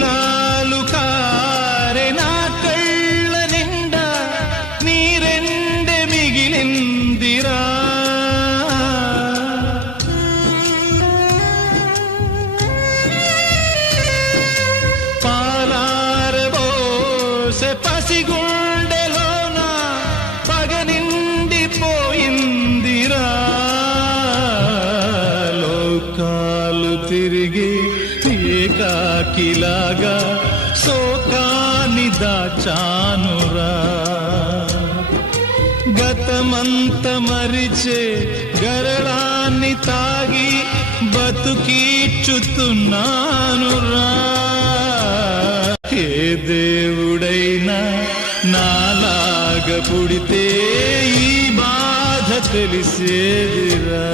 నీలాలు కారే నా కళ్ళ నిండా నీరెండే మిగిలిందిరా. పాలారబోసే పసిగుండెలోన పగ నిండిపోయిందిరా. లోకాలు తిరిగి ఏకాకిలాగా శోకాన్ని దాచానురా. గతమంత మరిచే గరళాన్ని తాగి బతుకీడ్చుతున్నానురా. ఏ దేవుడైనా నాలాగా పుడితే ఈ బాధ తెలిసేదిరా.